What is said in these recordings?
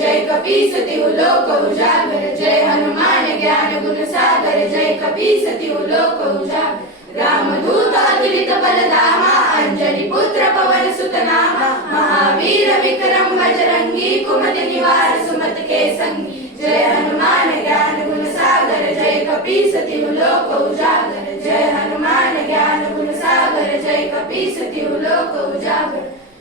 जय कपीस हो लोक उजागर जय हनुमान ज्ञान गुण सागर जय कपीस हो लोक उजागर। रामदूत अतुलित बलधामा अंजनी पुत्र पवन सुतनामा महावीर विक्रम बजरंगी कुमति निवार सुमत के संगी जय हनुमान ज्ञान गुण सागर जय कपीस हो लोक उजागर। जय हनुमान ज्ञान गुण सागर जय कपीस लोक उजागर।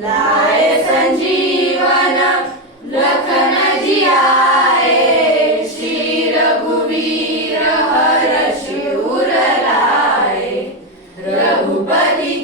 लाए संजीवन लखन जियाए श्री रघुवीर हर शिवर लाए रघुपति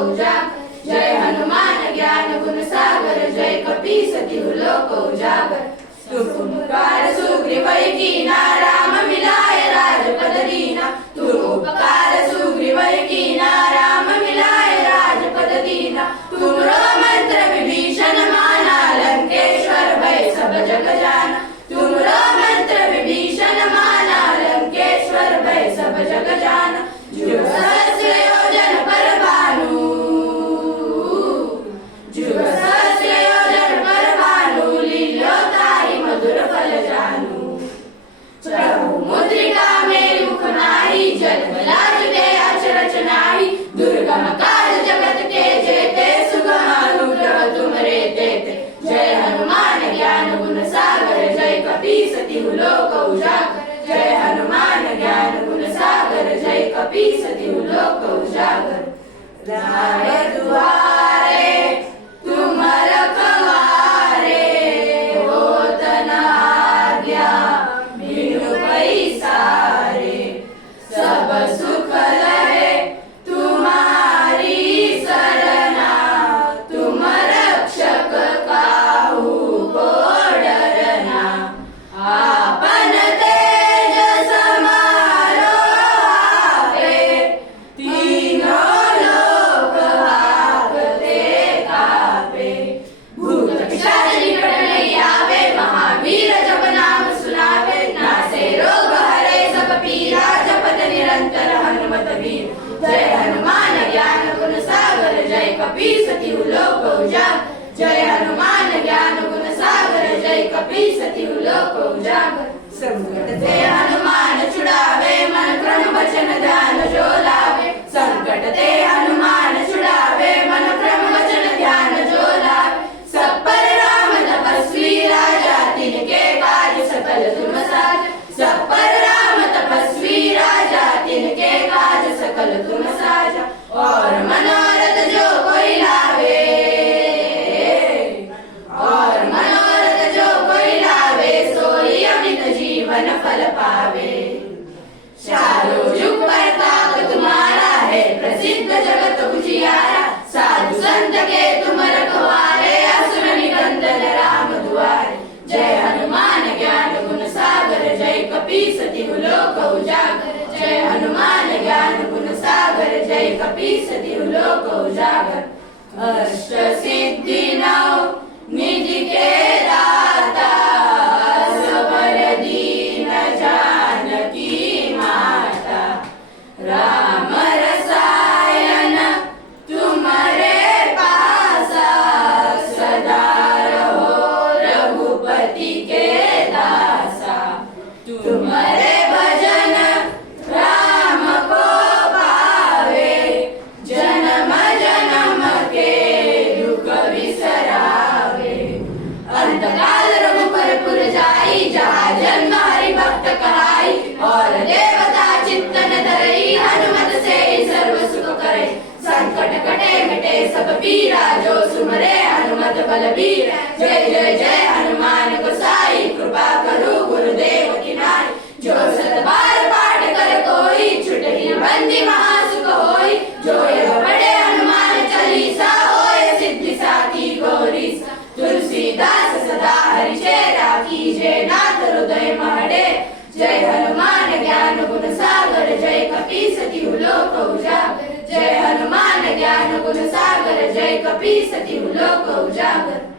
जय हनुमान ज्ञान गुण सागर जय कपी सती लोक उजागर। सुग्रीव की नारा। वीस दिवलो कौजागर झाड दुवारे सतीव लोक उजागर संकट ते हनुमान छुड़ावे मन क्रम वचन ध्यान जो लावे संकट ते हनुमान कपीस दिवलोक जागर अष्ट सिद्धी नाव निधी सब जो सुमरे हनुमत बलबीर जय जय जय हनुमान गोसाई कृपा करो गुरुदेव की नाई जो सत बार पाठ कर कोई छुटही बंदी महासुख होई जो यह पढ़े हनुमान चालीसा होय सिद्धि साखी गौरी तुलसीदास सदा हरिचेरा कीजे नाथ हृदय महडे जय हनुमान ज्ञान गुण सागर जय कपी सती लोक उजागर जय हनुमान ज्ञान गुण सागर जय कपी सती लोक उजागर.